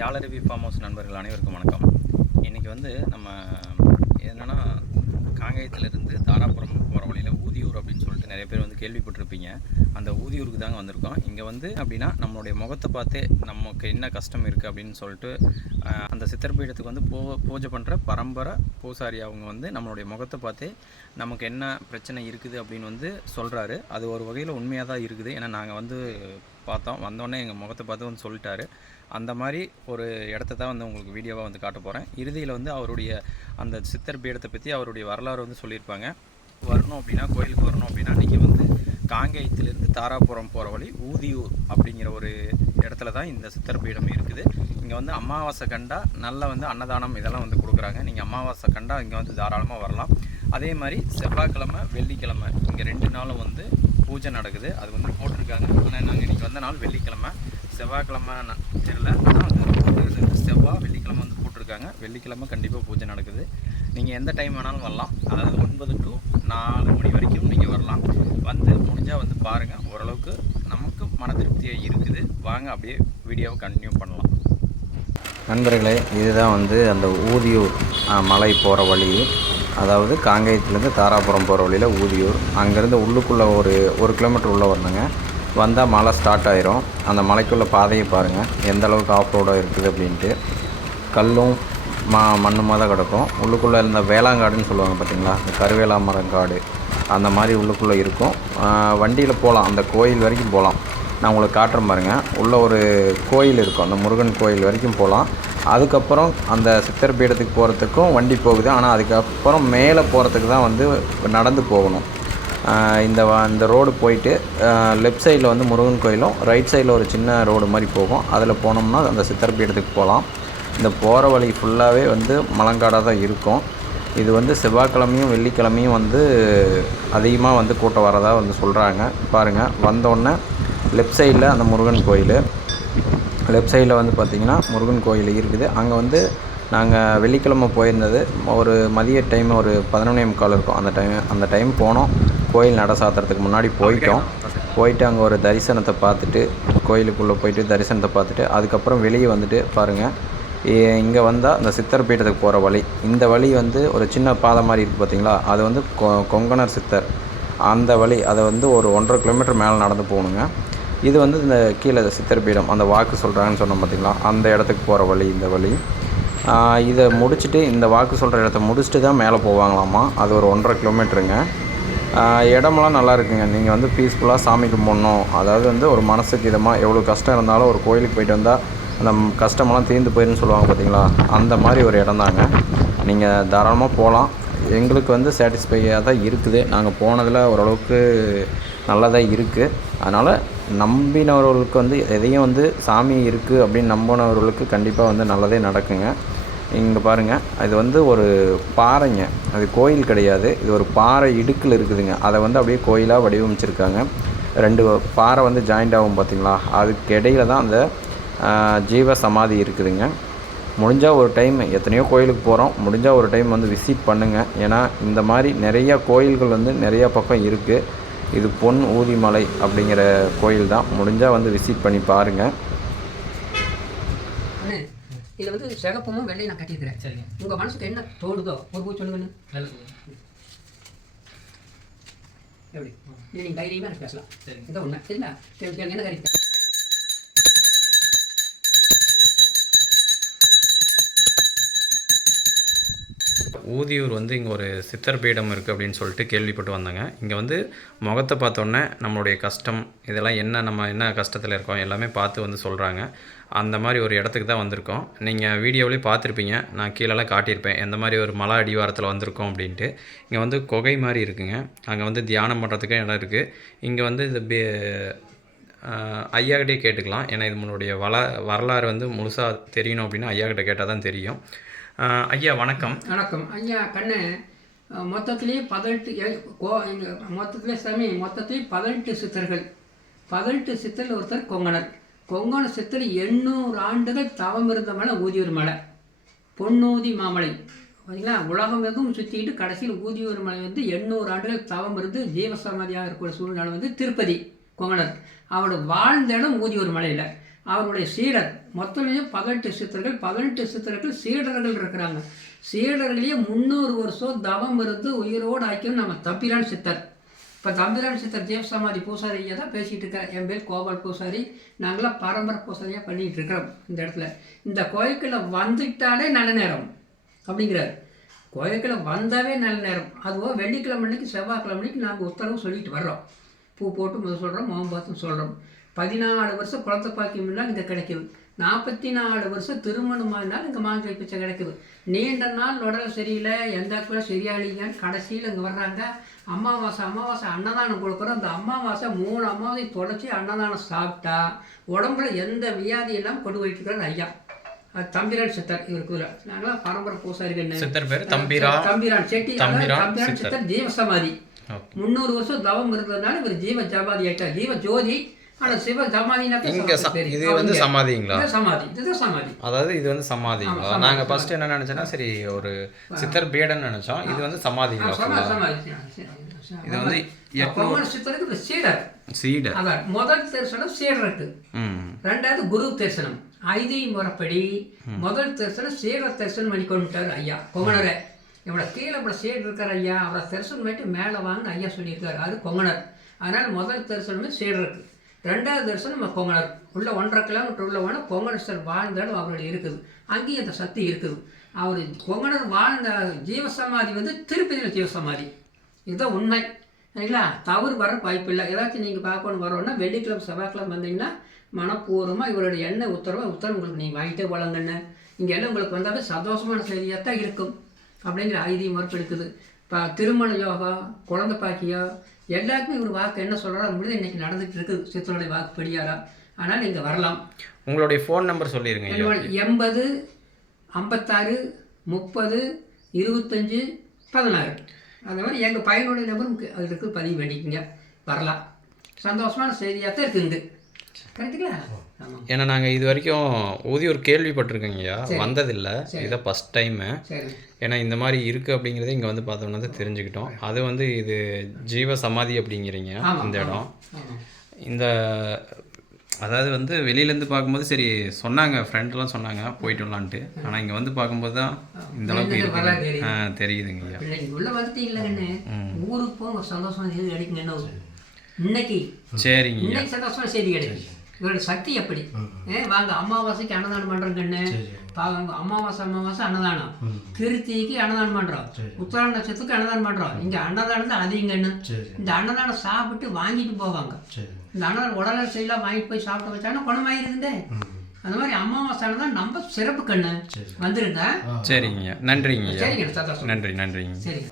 யாழருவி farm house நண்பர்கள் அனைவருக்கும் வணக்கம். இன்றைக்கி வந்து நம்ம என்னென்னா காங்கேயத்திலிருந்து தாராபுரம் போகிற வழியில் ஊதியூர் அப்படின்னு சொல்லிட்டு நிறைய பேர் வந்து கேள்விப்பட்டிருப்பீங்க. அந்த ஊதியூருக்கு தாங்க வந்திருக்கோம். இங்கே வந்து அப்படின்னா நம்மளுடைய முகத்தை பார்த்தே நமக்கு என்ன கஷ்டம் இருக்குது அப்படின்னு சொல்லிட்டு அந்த சித்தர்பீடத்துக்கு வந்து பூஜை பண்ணுற பரம்பரை பூசாரி அவங்க வந்து நம்மளுடைய முகத்தை பார்த்தே நமக்கு என்ன பிரச்சனை இருக்குது அப்படின்னு வந்து சொல்கிறாரு. அது ஒரு வகையில் உண்மையாக தான் இருக்குது. ஏன்னா நாங்கள் வந்து பார்த்தோம், வந்தோடனே எங்கள் முகத்தை பார்த்து வந்து சொல்லிட்டாரு. அந்த மாதிரி ஒரு இடத்த தான் வந்து உங்களுக்கு வீடியோவாக வந்து காட்ட போகிறேன். இறுதியில் வந்து அவருடைய அந்த சித்தர் பீடத்தை பற்றி அவருடைய வரலாறு வந்து சொல்லியிருப்பாங்க. வரணும் அப்படின்னா, கோயிலுக்கு வரணும் அப்படின்னா நீங்கள் வந்து காங்கேயத்திலேருந்து தாராபுரம் போகிற வழி ஊதியூர் அப்படிங்கிற ஒரு இடத்துல தான் இந்த சித்தர் பீடம் இருக்குது. இங்கே வந்து அமாவாசை கண்டா நல்லா வந்து அன்னதானம் இதெல்லாம் வந்து கொடுக்குறாங்க. நீங்கள் அமாவாசை கண்டா இங்கே வந்து தாராளமாக வரலாம். அதே மாதிரி செவ்வாய்க்கிழமை வெள்ளிக்கிழமை இங்கே 2 நாளும் வந்து பூஜை நடக்குது. அது வந்து போட்டிருக்காங்க. ஆனால் நாங்கள் இன்றைக்கி வந்த நாள் வெள்ளிக்கிழமை. செவ்வாய்க்கிழமை தெரியல, ஆனால் வந்து செவ்வாய் வெள்ளிக்கிழமை வந்து போட்டிருக்காங்க. வெள்ளிக்கிழமை கண்டிப்பாக பூஜை நடக்குது. நீங்கள் எந்த டைம் வேணாலும் வரலாம். அதாவது 9 to 4 மணி வரைக்கும் நீங்கள் வரலாம். வந்து முடிஞ்சால் வந்து பாருங்கள். ஓரளவுக்கு நமக்கு மன திருப்தியாக இருக்குது. வாங்க அப்படியே வீடியோவை கண்டினியூ பண்ணலாம். நண்பர்களே, இதுதான் வந்து அந்த ஊதியூர் மலை போகிற வழி. அதாவது காங்கேயத்துலேருந்து தாராபுரம் போகிற வழியில் ஊதியூர். அங்கேருந்து உள்ளுக்குள்ளே ஒரு கிலோமீட்டர் உள்ளே வரணுங்க. வந்தால் மலை ஸ்டார்ட் ஆயிரும். அந்த மலைக்குள்ளே பாதையை பாருங்கள் எந்த அளவுக்கு ஆஃப் ரோடாக இருக்குது அப்படின்ட்டு. கல்லும் மண்ணுமாக தான் கிடக்கும். உள்ளுக்குள்ளே இந்த வேளாங்காடுன்னு சொல்லுவாங்க பார்த்தீங்களா, இந்த கருவேலா மரங்காடு அந்த மாதிரி உள்ளுக்குள்ளே இருக்கும். வண்டியில் போகலாம், அந்த கோயில் வரைக்கும் போகலாம். நான் உங்களுக்கு காட்டுறேன் பாருங்கள். உள்ளே ஒரு கோயில் இருக்கும், அந்த முருகன் கோயில் வரைக்கும் போகலாம். அதுக்கப்புறம் அந்த சித்தர் பீடத்துக்கு போகிறதுக்கும் வண்டி போகுது. ஆனால் அதுக்கப்புறம் மேலே போகிறதுக்கு தான் வந்து நடந்து போகணும். இந்த ரோடு போயிட்டு லெஃப்ட் சைடில் வந்து முருகன் கோயிலும், ரைட் சைடில் ஒரு சின்ன ரோடு மாதிரி போகும். அதில் போனோம்னா அந்த சித்தர் பீடத்துக்கு போகலாம். இந்த போகிற வழி ஃபுல்லாகவே வந்து மலங்காடாக தான் இருக்கும். இது வந்து செவ்வாய்க்கிழமையும் வெள்ளிக்கிழமையும் வந்து அதிகமாக வந்து கூட்டம் வரதாக வந்து சொல்கிறாங்க. பாருங்கள், வந்தோடனே லெஃப்ட் சைடில் அந்த முருகன் கோயில், லெஃப்ட் சைடில் வந்து பார்த்திங்கன்னா முருகன் கோயில் இருக்குது. அங்கே வந்து நாங்கள் வெள்ளிக்கிழமை போயிருந்தது ஒரு மதிய டைம் ஒரு 11:45 இருக்கும். அந்த டைம் போனோம். கோயில் நட சாத்துறதுக்கு முன்னாடி போயிட்டு அங்கே ஒரு தரிசனத்தை பார்த்துட்டு, கோயிலுக்குள்ளே போயிட்டு தரிசனத்தை பார்த்துட்டு அதுக்கப்புறம் வெளியே வந்துட்டு பாருங்கள், இங்கே வந்தால் இந்த சித்தர் பீடத்துக்கு போகிற வழி. இந்த வழி வந்து ஒரு சின்ன பாதை மாதிரி இருக்குது பார்த்தீங்களா, அது வந்து கொங்கணர் சித்தர் அந்த வழி. அதை வந்து ஒரு 1.5 கிலோமீட்டர் மேலே நடந்து போகணுங்க. இது வந்து இந்த கீழே சித்தர் பீடம் அந்த வாக்கு சொல்கிறாங்கன்னு சொன்னோம் பார்த்தீங்களா, அந்த இடத்துக்கு போகிற வழி இந்த வழி. இதை முடிச்சுட்டு, இந்த வாக்கு சொல்கிற இடத்த முடிச்சுட்டு தான் மேலே போவாங்களாமா. அது ஒரு 1.5 கிலோமீட்டருங்க. இடமெல்லாம் நல்லா இருக்குங்க. நீங்கள் வந்து பீஸ்ஃபுல்லாக சாமி கும்பிடணும், அதாவது வந்து ஒரு மனசுக்கு இதமாக எவ்வளோ கஷ்டம் இருந்தாலும் ஒரு கோயிலுக்கு போயிட்டு வந்தால் அந்த கஷ்டமெல்லாம் தீர்ந்து போயிடுன்னு சொல்லுவாங்க பார்த்தீங்களா, அந்த மாதிரி ஒரு இடம் தாங்க. நீங்கள் தாராளமாக போகலாம். எங்களுக்கு வந்து சாட்டிஸ்ஃபையாக தான் இருக்குது. நாங்கள் போனதில் ஓரளவுக்கு நல்லதாக இருக்குது. அதனால் நம்பினவர்களுக்கு வந்து எதையும் வந்து சாமி இருக்குது அப்படின்னு நம்பினவர்களுக்கு கண்டிப்பாக வந்து நல்லதே நடக்குங்க. இங்கே பாருங்கள், இது வந்து ஒரு பாறைங்க, அது கோயில் கிடையாது. இது ஒரு பாறை இடுக்கில் இருக்குதுங்க. அதை வந்து அப்படியே கோயிலாக வடிவமைச்சிருக்காங்க. 2 பாறை வந்து ஜாயிண்ட் ஆகும் பார்த்திங்களா, அதுக்கு இடையில தான் அந்த ஜீவ சமாதி இருக்குதுங்க. முடிஞ்சால் ஒரு டைம், எத்தனையோ கோயிலுக்கு போகிறோம், முடிஞ்சால் ஒரு டைம் வந்து விசிட் பண்ணுங்கள். ஏன்னா இந்த மாதிரி நிறையா கோயில்கள் வந்து நிறையா பக்கம் இருக்குது. இது பொன் ஊதிமலை அப்படிங்கிற கோயில் தான். முடிஞ்சால் வந்து விசிட் பண்ணி பாருங்கள். இதில் வந்து சிகப்பும் வெள்ளையும் நான் கட்டியிருக்கிறேன். சரிங்க, உங்கள் மனசுக்கு என்ன தோணுதோ ஒரு பூ சொல்லுங்கன்னு. எப்படி இது நீங்கள் தைரியமாக எனக்கு பேசலாம். சரி, இதான் உண்மை. சரிங்களா, என்ன காரியம். ஊதியூர் வந்து இங்கே ஒரு சித்தர் பீடம் இருக்குது அப்படின்னு சொல்லிட்டு கேள்விப்பட்டு வந்தாங்க. இங்கே வந்து முகத்தை பார்த்தோன்னே நம்மளுடைய கஷ்டம் இதெல்லாம் நம்ம என்ன கஷ்டத்தில் இருக்கோம் எல்லாமே பார்த்து வந்து சொல்கிறாங்க. அந்த மாதிரி ஒரு இடத்துக்கு தான் வந்திருக்கோம். நீங்கள் வீடியோவிலே பார்த்துருப்பீங்க, நான் கீழெல்லாம் காட்டியிருப்பேன் எந்த மாதிரி ஒரு மலை அடிவாரத்தில் வந்திருக்கோம் அப்படின்ட்டு. இங்கே வந்து குகை மாதிரி இருக்குங்க. அங்கே வந்து தியானம் பண்ணுறதுக்கும் இடம் இருக்குது. இங்கே வந்து இந்த ஐயாக்கிட்டே கேட்டுக்கலாம். ஏன்னா இது நம்மளுடைய வரலாறு வந்து முழுசாக தெரியணும் அப்படின்னா ஐயாக்கிட்ட கேட்டால் தான் தெரியும். ஐயா வணக்கம். வணக்கம் ஐயா. கண்ணு மொத்தத்திலே 18 மொத்தத்திலே சாமி மொத்தத்திலே 18 சித்தர்கள். 18 சித்தரில் ஒருத்தர் கொங்கணர். கொங்கண சித்தர் 800 ஆண்டுகள் தவம் இருந்த மலை ஊதியூர் மலை, பொன்னூதி மாமலை. பார்த்தீங்களா, உலகம் எதுவும் சுற்றிட்டு கடைசியில் ஊதியூர் மலை வந்து 800 ஆண்டுகள் தவம் இருந்து ஜீவசமாதியாக இருக்கிற சூழ்நிலை வந்து திருப்பதி கொங்கணர். அவரோட வாழ்ந்த இடம் ஊதியூர் மலையில். அவருடைய சீடர் மொத்தமே 18 சித்தர்கள். 18 சித்தர்கள் சீடர்கள் இருக்கிறாங்க. சீடர்களையே 300 வருஷம் தவம் இருந்து உயிரோடு ஆக்கியும் நம்ம தம்பிரான் சித்தர். இப்போ தம்பிரான் சித்தர் ஜீவசமாதி பூசாரி ஐயா தான் பேசிகிட்டு இருக்கிறேன். என் பேர் கோபால் பூசாரி. நாங்களாம் பரம்பரை பூசாரியாக பண்ணிகிட்டு இருக்கிறோம் இந்த இடத்துல. இந்த கோயிலுக்குள்ள வந்துட்டாலே நல்ல நேரம் அப்படிங்கிறார். கோயிலுக்குள்ள வந்தாவே நல்ல நேரம். அதுவும் வெள்ளிக்கிழமை அன்னைக்கு செவ்வாய்க்கிழமை அன்னைக்கு நாங்கள் உத்தரவு சொல்லிட்டு வர்றோம். பூ போட்டு முதல் சொல்கிறோம், முகம்பாத்தும் சொல்கிறோம். 14 வருஷம் குழந்தை பாக்கியம்னால் இங்கே கிடைக்குது. 44 வருஷம் திருமணமானால் இங்கே மாங்கல்ய பிச்சை கிடைக்குது. நீண்ட நாள் உடல் சரியில்லை, எந்த கூட சரியாளிங்கன்னு கடைசியில் இங்கே வர்றாங்க. அமாவாசை அன்னதானம் கொடுக்குறோம். அந்த அமாவாசை 3 அமாவாசை தொடச்சி அன்னதானம் சாப்பிட்டா உடம்புல எந்த வியாதியெல்லாம் கொண்டு போயிட்டு இருக்கிறார் ஐயா. அது தம்பிரான் சித்தர். இவருக்கு நாங்களாம் பரம்பரை பூசாரிகள். சித்தர் பேர் தம்பிரான் செட்டி. தம்பிரான் சித்தர் ஜீவசமாதி. 300 வருஷம் தவம் இருந்ததுனால இவர் ஜீவ ஜமாதி ஆயிட்டார். ஜீவ ஜோதி. ஆனால் சிவ ஜமாதினா இது வந்து சமாதிங்களா? சமாதி. இதுதான் சமாதி. அதாவது இது வந்து சமாதிங்களா? நாங்கள் ஃபர்ஸ்ட் என்ன நினச்சோன்னா சரி ஒரு சித்தர் பீடன்னு நினச்சோம். இது வந்து சமாதிங்களா? இது வந்து சித்தருக்கு சீடர். சீடர். அதான் முதல் தரிசனம் சீடருக்கு. ரெண்டாவது குரு தரிசனம். ஐதிய முறைப்படி முதல் தரிசனம் சீடர் தரிசனம் பண்ணி கொண்டுட்டார் ஐயா கொங்கணரை. இவரை கீழே இப்படி சீடர் இருக்கார் ஐயா, அவரை தரிசனம் பண்ணிட்டு மேலே வாங்க ஐயா சொல்லியிருக்காரு. அது கொங்கணர். அதனால் முதல் தரிசனமே சீடருக்கு. ரெண்டாவது தரிசனம் நம்ம கொங்கணர். உள்ள 1.5 கிலோமீட்டர் உள்ள போனால் கொங்கணேஸ்வர் வாழ்ந்த இடம் அவருடைய இருக்குது. அங்கேயும் அந்த சக்தி இருக்குது. அவர் கொங்கணர் வாழ்ந்த ஜீவசமாதி வந்து திருப்பதியில் ஜீவசமாதி. இதுதான் உண்மை. சரிங்களா? தவறு வர வாய்ப்பு இல்லை. ஏதாச்சும் நீங்கள் பார்க்கணும் வரோன்னா வெள்ளிக்கிழமை செவ்வாய்க்கிழமை வந்தீங்கன்னா மனப்பூர்வமாக இவருடைய எண்ணெய் உத்தரவு உங்களுக்கு நீங்கள் வாங்கிட்டே போகலாங்கண்ணே. இங்கே எல்லாம் உங்களுக்கு வந்தாவே சந்தோஷமான செய்தியாக தான் இருக்கும் அப்படிங்கிற ஐதீகம் மறுப்பெடுக்குது. இப்போ திருமண யோகா, குழந்தை பாக்கியம் எல்லாருக்குமே இவர் வாக்கு என்ன சொல்கிறாரோ அது முடிஞ்சு இன்றைக்கி நடந்துகிட்டு இருக்குது. சித்தருடைய வாக்கு படியாரா. ஆனால் இங்கே வரலாம். உங்களுடைய ஃபோன் நம்பர் சொல்லிடுங்க. 80 56 30 25 16. அந்த மாதிரி எங்கள் பையனுடைய நம்பரும் அது இருக்குது. பதிவு பண்ணிக்கோங்க. வரலாம். சந்தோஷமான செய்தியாக தான் இருக்குங்க. கரெக்டுங்களா? ஏன்னா நாங்கள் இது வரைக்கும் ஊதியூர் கேள்விப்பட்டிருக்கோங்கய்யா, வந்ததில்லை. இதை ஃபஸ்ட் டைமு. ஏன்னா இந்த மாதிரி இருக்குது அப்படிங்கிறத இங்கே வந்து பார்த்தோம்னா தான் தெரிஞ்சுக்கிட்டோம். அது வந்து இது ஜீவ சமாதி அப்படிங்கிறீங்க இந்த இடம். இந்த அதாவது வந்து வெளியிலேருந்து பார்க்கும்போது சரி சொன்னாங்க, ஃப்ரெண்ட்லாம் சொன்னாங்க போயிட்டு வரலான்ட்டு. ஆனால் இங்கே வந்து பார்க்கும்போது தான் இந்த அளவுக்கு இருக்கு தெரியுதுங்கய்யா. உள்ளே வந்துட்டீங்களே ஊருக்கு போக சந்தோஷம் எது கிடைக்குங்க இன்னைக்கு. சரிங்க. இன்னைக்கு சந்தோஷமான செய்தி கிடைக்கும். இவரோட சக்தி எப்படி வாங்க. அமாவாசைக்கு அன்னதானம் பண்ணுறோம் கண்ணு. அமாவாசை அன்னதானம். கிருத்திக்கு அன்னதானம் பண்ணுறோம். உத்தராட நட்சத்திரத்துக்கு அன்னதானம் பண்ணுறோம். இங்கே அன்னதானத்தை அதிகங்கண்ணு. இந்த அன்னதானம் சாப்பிட்டு வாங்கிட்டு போவாங்க. இந்த அன்னதானம் உடலை செய்யலாம் வாங்கிட்டு போய் சாப்பிட்டு வச்சாங்கன்னா குணமாயிருக்குங்க. அந்த மாதிரி அமாவாசை தான் நம்ம சிறப்பு கண்ணு வந்துருங்க. சரிங்க. நன்றிங்க. சரிங்க. நன்றிங்க. சரி.